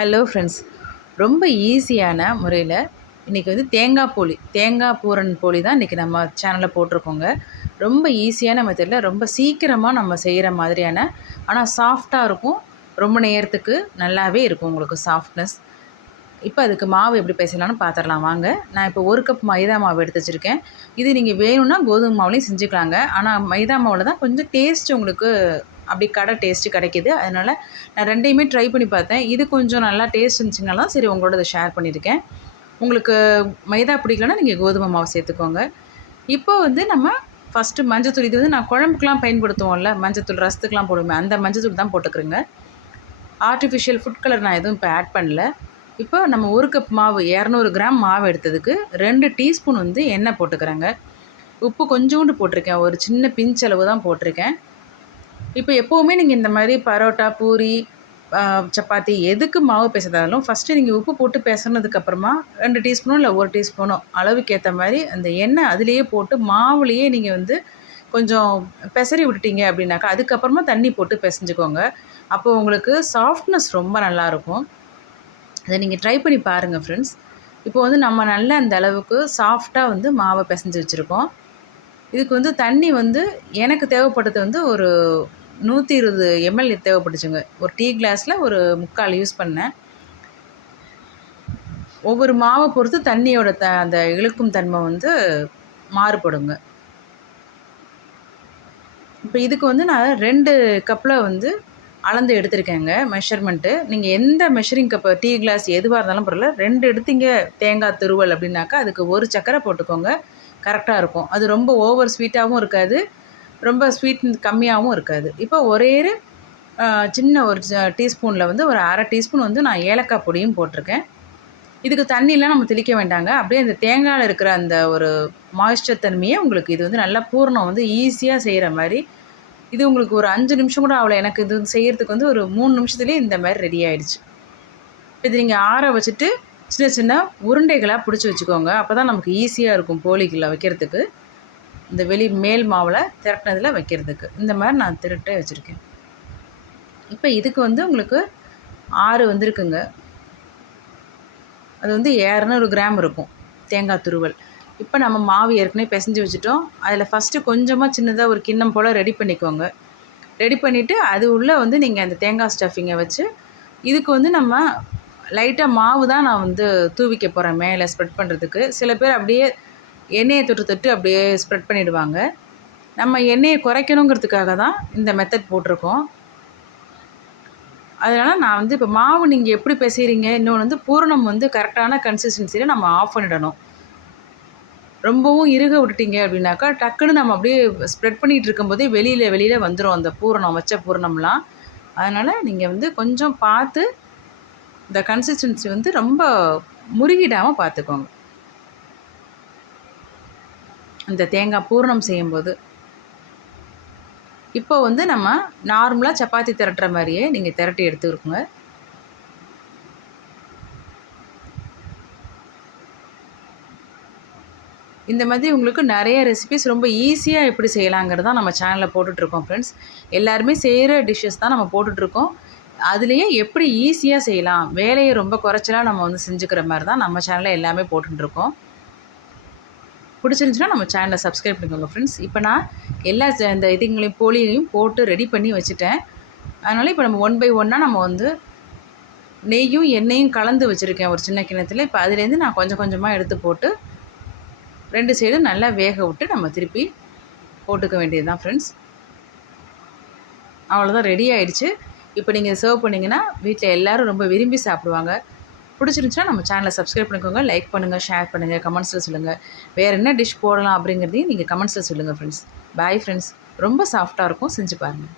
Hello friends, ரொம்ப ஈஸியான முறையில் இன்றைக்கி வந்து தேங்காய் பூரண் போலி தான் இன்றைக்கி நம்ம சேனலில் போட்டிருக்கோங்க. ரொம்ப ஈஸியான மெத்தடில் ரொம்ப சீக்கிரமாக நம்ம செய்கிற மாதிரியான, ஆனால் சாஃப்டாக இருக்கும். ரொம்ப நேரத்துக்கு நல்லாவே இருக்கும் உங்களுக்கு சாஃப்ட்னஸ். இப்போ அதுக்கு மாவு எப்படி பேசலாம்னு பார்த்துடலாம் வாங்க. நான் இப்போ 1 கப் மைதா மாவு எடுத்து வச்சுருக்கேன். இது நீங்கள் வேணும்னா கோதுமை மாவுலேயும் செஞ்சுக்கலாங்க. ஆனால் மைதா மாவில் தான் கொஞ்சம் டேஸ்ட் உங்களுக்கு அப்படி கடை டேஸ்ட்டு கிடைக்கிது. அதனால் நான் 2யுமே ட்ரை பண்ணி பார்த்தேன். இது கொஞ்சம் நல்லா டேஸ்ட் இருந்துச்சுனால சரி உங்களோட இதை ஷேர் பண்ணியிருக்கேன். உங்களுக்கு மைதா பிடிக்கலன்னா நீங்கள் கோதுமை மாவு சேர்த்துக்கோங்க. இப்போ வந்து நம்ம ஃபஸ்ட்டு மஞ்சத்தூள், இது வந்து நான் குழம்புக்கெலாம் பயன்படுத்துவோம்ல, மஞ்சத்தூள் ரசத்துக்கெலாம் போடுவோமே, அந்த மஞ்சத்தூள் தான் போட்டுக்கிறேங்க. ஆர்டிஃபிஷியல் ஃபுட் கலர் நான் எதுவும் இப்போ ஆட் பண்ணல. இப்போ நம்ம 1 கப் மாவு 200 கிராம் மாவு எடுத்ததுக்கு 2 டீஸ்பூன் வந்து எண்ணெய் போட்டுக்கிறேங்க. உப்பு கொஞ்சோண்டு போட்டிருக்கேன், ஒரு சின்ன பிஞ்ச் அளவு தான் போட்டிருக்கேன். இப்போ எப்போவுமே நீங்கள் இந்த மாதிரி பரோட்டா, பூரி, சப்பாத்தி எதுக்கு மாவு பேசுறதாலும் ஃபஸ்ட்டு நீங்கள் உப்பு போட்டு பேசுனதுக்கப்புறமா 2 டீஸ்பூனோ இல்லை 1 டீஸ்பூனோ அளவுக்கு ஏற்ற மாதிரி அந்த எண்ணெய் அதிலேயே போட்டு மாவுலேயே நீங்கள் வந்து கொஞ்சம் பெசரி விட்டுட்டீங்க அப்படின்னாக்கா அதுக்கப்புறமா தண்ணி போட்டு பிசைஞ்சுக்கோங்க. அப்போது உங்களுக்கு சாஃப்ட்னஸ் ரொம்ப நல்லாயிருக்கும். அதை நீங்கள் ட்ரை பண்ணி பாருங்கள் ஃப்ரெண்ட்ஸ். இப்போ வந்து நம்ம நல்லா அந்த அளவுக்கு சாஃப்டாக வந்து மாவை பிசைஞ்சு வச்சுருக்கோம். இதுக்கு வந்து தண்ணி வந்து எனக்கு தேவைப்பட்டது வந்து ஒரு 120 ml தேவைப்பட்டுச்சுங்க. ஒரு டீ கிளாஸில் ஒரு 3/4 யூஸ் பண்ணேன். ஒவ்வொரு மாவை பொறுத்து தண்ணியோட அந்த இழுக்கும் தன்மை வந்து மாறுபடுங்க. இப்போ இதுக்கு வந்து நான் 2 கப்பில் வந்து அளந்து எடுத்திருக்கேங்க மெஷர்மெண்ட்டு. நீங்கள் எந்த மெஷரிங் கப்பு, டீ கிளாஸ் எதுவாக இருந்தாலும் பரவாயில்ல, 2 எடுத்தீங்க தேங்காய் துருவல் அப்படின்னாக்கா அதுக்கு 1 சர்க்கரை போட்டுக்கோங்க. கரெக்டாக இருக்கும். அது ரொம்ப ஓவர் ஸ்வீட்டாகவும் இருக்காது, ரொம்ப ஸ்வீட் கம்மியாகவும் இருக்காது. இப்போ ஒரே சின்ன ஒரு டீஸ்பூனில் வந்து ஒரு 1/2 டீஸ்பூன் வந்து நான் ஏலக்காய் பொடியும் போட்டிருக்கேன். இதுக்கு தண்ணிலாம் நம்ம தெளிக்க வேண்டாங்க. அப்படியே அந்த தேங்காயில் இருக்கிற அந்த ஒரு மாய்ஸ்சர் தன்மையே உங்களுக்கு இது வந்து நல்லா பூரணம் வந்து ஈஸியாக செய்கிற மாதிரி. இது உங்களுக்கு ஒரு 5 நிமிஷம் கூட ஆகல. எனக்கு இது செய்கிறதுக்கு வந்து ஒரு 3 நிமிஷத்துலேயே இந்த மாதிரி ரெடி ஆகிடுச்சு. இது நீங்கள் ஆற வச்சுட்டு சின்ன சின்ன உருண்டைகளாக பிடிச்சி வச்சுக்கோங்க. அப்போ தான் நமக்கு ஈஸியாக இருக்கும் போலிக்குள்ளே வைக்கிறதுக்கு, இந்த மேல் மாவில் திரட்டினதில் வைக்கிறதுக்கு. இந்த மாதிரி நான் திரட்டே வச்சுருக்கேன். இப்போ இதுக்கு வந்து உங்களுக்கு 6 வந்திருக்குங்க. அது வந்து 200 கிராம் இருக்கும் தேங்காய் துருவல். இப்போ நம்ம மாவு ஏற்கனவே பிசைஞ்சு வச்சுட்டோம். அதில் ஃபஸ்ட்டு கொஞ்சமாக சின்னதாக ஒரு கிண்ணம் போல் ரெடி பண்ணிக்கோங்க. ரெடி பண்ணிவிட்டு அது உள்ளே வந்து நீங்கள் அந்த தேங்காய் ஸ்டஃபிங்கை வச்சு, இதுக்கு வந்து நம்ம லைட்டாக மாவு தான் நான் வந்து தூவிக்க போகிறேன் மேலே ஸ்ப்ரெட் பண்ணுறதுக்கு. சில பேர் அப்படியே எண்ணெயை தொட்டு தொட்டு அப்படியே ஸ்ப்ரெட் பண்ணிவிடுவாங்க. நம்ம எண்ணெயை குறைக்கணுங்கிறதுக்காக தான் இந்த மெத்தட் போட்டிருக்கோம். அதனால் நான் வந்து இப்போ மாவு நீங்கள் எப்படி பிசைகிறீங்க, இன்னொன்று வந்து பூரணம் வந்து கரெக்டான கன்சிஸ்டன்சியில் நம்ம ஆஃப் பண்ணிடணும். ரொம்பவும் இறுக விட்டுட்டிங்க அப்படின்னாக்கா டக்குன்னு நம்ம அப்படியே ஸ்ப்ரெட் பண்ணிகிட்டு இருக்கும்போதே வெளியில் வந்துடும் அந்த பூரணம், வச்ச பூரணம்லாம். அதனால் நீங்கள் வந்து கொஞ்சம் பார்த்து இந்த கன்சிஸ்டன்சி வந்து ரொம்ப முருகிடாமல் பார்த்துக்கோங்க இந்த தேங்காய் பூரணம் செய்யும்போது. இப்போ வந்து நம்ம நார்மலாக சப்பாத்தி திரட்டுற மாதிரியே நீங்கள் திரட்டி எடுத்துருக்குங்க. இந்த மாதிரி உங்களுக்கு நிறைய ரெசிபிஸ் ரொம்ப ஈஸியாக எப்படி செய்யலாங்கிறது தான் நம்ம சேனலில் போட்டுட்ருக்கோம் ஃப்ரெண்ட்ஸ். எல்லாருமே செய்கிற டிஷ்ஷஸ் தான் நம்ம போட்டுட்ருக்கோம். அதுலேயே எப்படி ஈஸியாக செய்யலாம், வேலையை ரொம்ப குறைச்சலாக நம்ம வந்து செஞ்சுக்கிற மாதிரி தான் நம்ம சேனலில் எல்லாமே போட்டுட்ருக்கோம். பிடிச்சிருந்துச்சுன்னா நம்ம சேனலை சப்ஸ்கிரைப் பண்ணிக்கோங்க ஃப்ரெண்ட்ஸ். இப்போ நான் எல்லா இந்த இதுங்களையும் போலியையும் போட்டு ரெடி பண்ணி வச்சுட்டேன். அதனால் இப்போ நம்ம 1 பை 1 நம்ம வந்து நெய்யும் எண்ணெயும் கலந்து வச்சுருக்கேன் ஒரு சின்ன கிண்ணத்தில். இப்போ அதுலேருந்து நான் கொஞ்சம் கொஞ்சமாக எடுத்து போட்டு 2 சைடும் நல்லா வேக விட்டு நம்ம திருப்பி போட்டுக்க வேண்டியது தான் ஃப்ரெண்ட்ஸ். அவ்வளோதான், ரெடி ஆகிடுச்சு. இப்போ நீங்கள் சர்வ் பண்ணிங்கன்னா வீட்டில் எல்லோரும் ரொம்ப விரும்பி சாப்பிடுவாங்க. பிடிச்சிருந்துச்சுன்னா நம்ம சேனலை சப்ஸ்கிரைப் பண்ணிக்கோங்க, லைக் பண்ணுங்கள், ஷேர் பண்ணுங்கள், கமெண்ட்ஸில் சொல்லுங்கள். வேறு என்ன டிஷ் போடலாம் அப்படிங்கிறதையும் நீங்கள் கமெண்ட்ஸில் சொல்லுங்கள் ஃப்ரெண்ட்ஸ். Bye friends. ரொம்ப சாஃப்டாக இருக்கும், செஞ்சு பாருங்கள்.